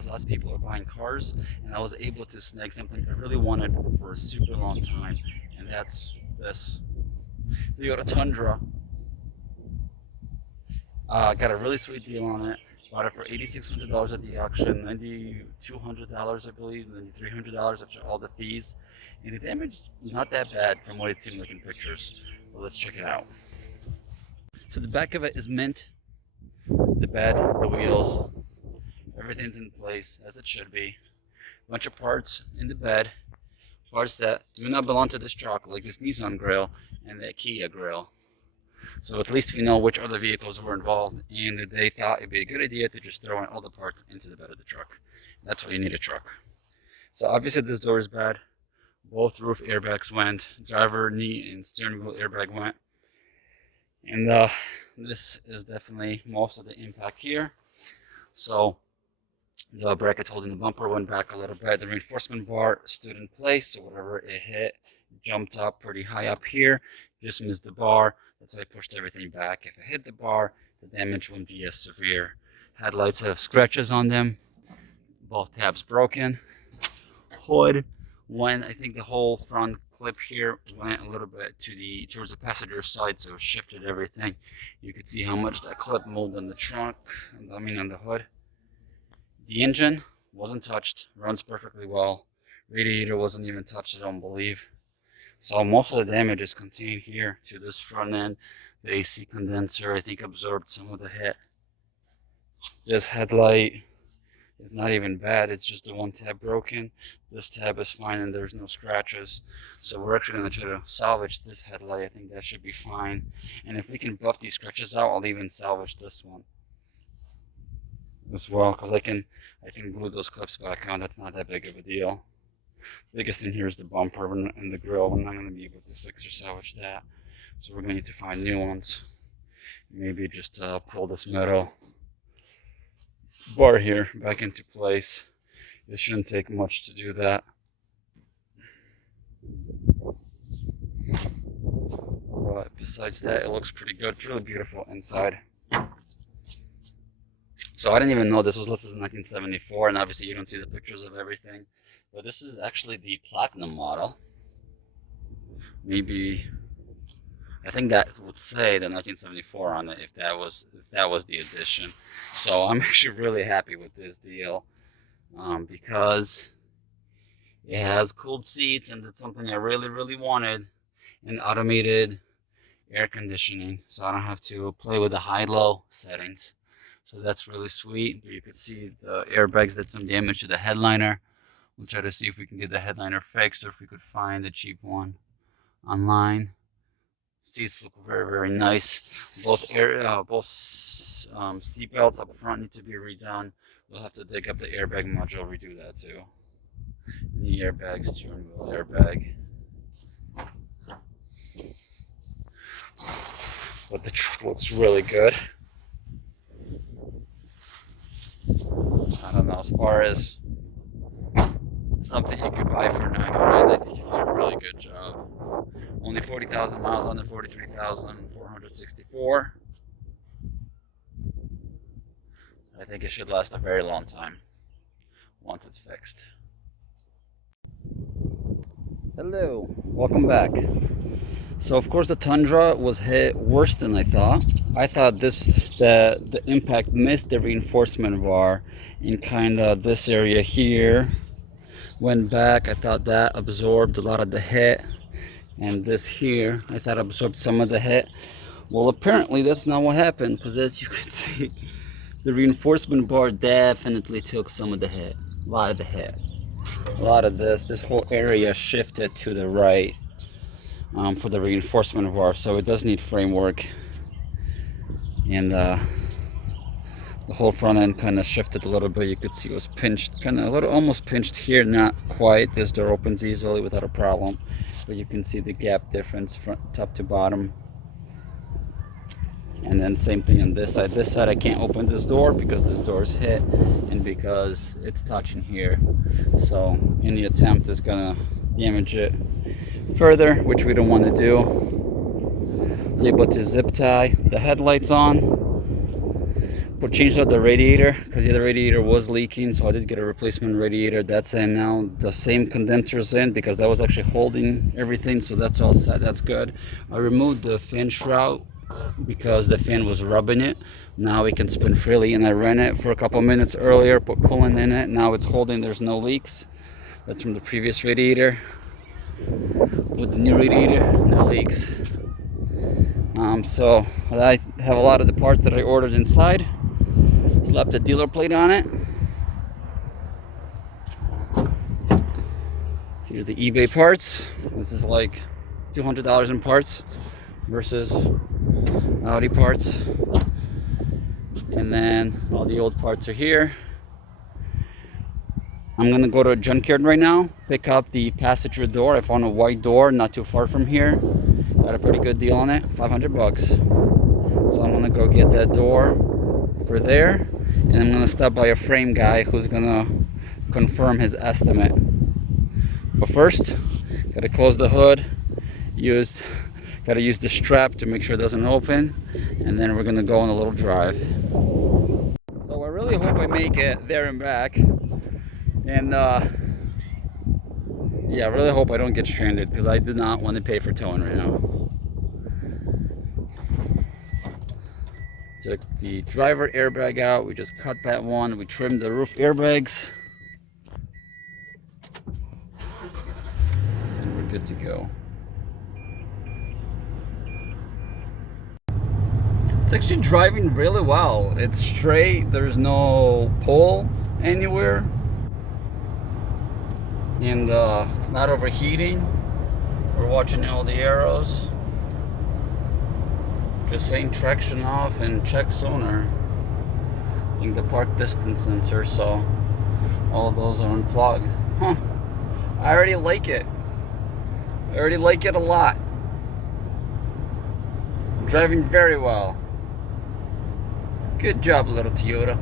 because lots of people are buying cars, and I was able to snag something I really wanted for a super long time, and that's this Toyota Tundra. Got a really sweet deal on it. Bought it for $8,600 at the auction, $9,200 I believe, $9,300 after all the fees. And the damage is not that bad from what it seemed like in pictures. But let's check it out. So the back of it is mint. The bed, the wheels, everything's in place as it should be. Bunch of parts in the bed. Parts that do not belong to this truck, like this Nissan grill and the Kia grill. So at least we know which other vehicles were involved, and they thought it'd be a good idea to just throw in all the parts into the bed of the truck. That's why you need a truck. So obviously this door is bad. Both roof airbags went. Driver, knee, and steering wheel airbag went. And this is definitely most of the impact here. So the bracket holding the bumper went back a little bit. The reinforcement bar stood in place, so whatever it hit jumped up pretty high up here. Just missed the bar. That's why I pushed everything back. If it hit the bar, the damage wouldn't be as severe. Headlights have scratches on them. Both tabs broken. Hood went, I think the whole front clip here went a little bit towards the passenger side, so it shifted everything. You could see how much that clip moved on the trunk, on the hood. The engine wasn't touched, runs perfectly well. Radiator wasn't even touched, I don't believe. So most of the damage is contained here to this front end. The AC condenser, I think, absorbed some of the hit. This headlight is not even bad. It's just the one tab broken. This tab is fine and there's no scratches. So we're actually going to try to salvage this headlight. I think that should be fine. And if we can buff these scratches out, I'll even salvage this one as well, because I can glue those clips back on. That's not that big of a deal. The biggest thing here is the bumper and the grill. We're not going to be able to fix or salvage that, so we're going to need to find new ones. Maybe just pull this metal bar here back into place. It shouldn't take much to do that. But besides that, it looks pretty good. It's really beautiful inside. So I didn't even know this was listed in 1974, and obviously you don't see the pictures of everything. But this is actually the Platinum model. Maybe, I think that would say the 1974 on it if that was the edition. So I'm actually really happy with this deal because it has cooled seats, and that's something I really wanted, and automated air conditioning, so I don't have to play with the high-low settings. So that's really sweet. You could see the airbags did some damage to the headliner. We'll try to see if we can get the headliner fixed, or if we could find a cheap one online. Seats look very nice. Both seat belts up front need to be redone. We'll have to dig up the airbag module, redo that too. Knee airbag, steering wheel airbag. But the truck looks really good. I don't know, as far as something you could buy for $900, I think it's a really good job. Only 40,000 miles on the 43,464. I think it should last a very long time once it's fixed. Hello, welcome back. So of course the Tundra was hit worse than I thought. I thought the impact missed the reinforcement bar in kind of this area here. Went back, I thought that absorbed a lot of the hit. And this here, I thought absorbed some of the hit. Well, apparently that's not what happened, because as you can see, the reinforcement bar definitely took some of the hit. A lot of the hit. A lot of this whole area shifted to the right. For the reinforcement bar, so it does need framework, and the whole front end kind of shifted a little bit. You could see it was pinched, kind of a little, almost pinched here, not quite. This door opens easily without a problem, but you can see the gap difference from top to bottom. And then same thing on this side. This side I can't open this door because this door is hit, and because it's touching here, so any attempt is gonna damage it further, which we don't want to do. I was able to zip tie the headlights on. changed out the radiator because the other radiator was leaking, so I did get a replacement radiator. That's in now. The same condenser's in because that was actually holding everything, so that's all set. That's good. I removed the fan shroud because the fan was rubbing it. Now it can spin freely, and I ran it for a couple minutes earlier, put coolant in it. Now it's holding. There's no leaks. That's from the previous radiator. With the new radiator, no leaks. So I have a lot of the parts that I ordered inside. Slapped the dealer plate on it. Here's the eBay parts. This is like $200 in parts versus Audi parts. And then all the old parts are here. I'm gonna go to a junkyard right now, pick up the passenger door. I found a white door not too far from here. Got a pretty good deal on it, 500 bucks. So I'm gonna go get that door for there, and I'm gonna stop by a frame guy who's gonna confirm his estimate. But first, gotta close the hood, gotta use the strap to make sure it doesn't open, and then we're gonna go on a little drive. So I really hope I make it there and back. And yeah, I really hope I don't get stranded because I do not want to pay for towing right now. Took the driver airbag out. We just cut that one. We trimmed the roof airbags. And we're good to go. It's actually driving really well. It's straight. There's no pull anywhere. And it's not overheating. We're watching all the arrows. Just saying traction off and check sonar. I think the park distance sensor, so all of those are unplugged. Huh. I already like it. I already like it a lot. Driving very well. Good job, little Toyota.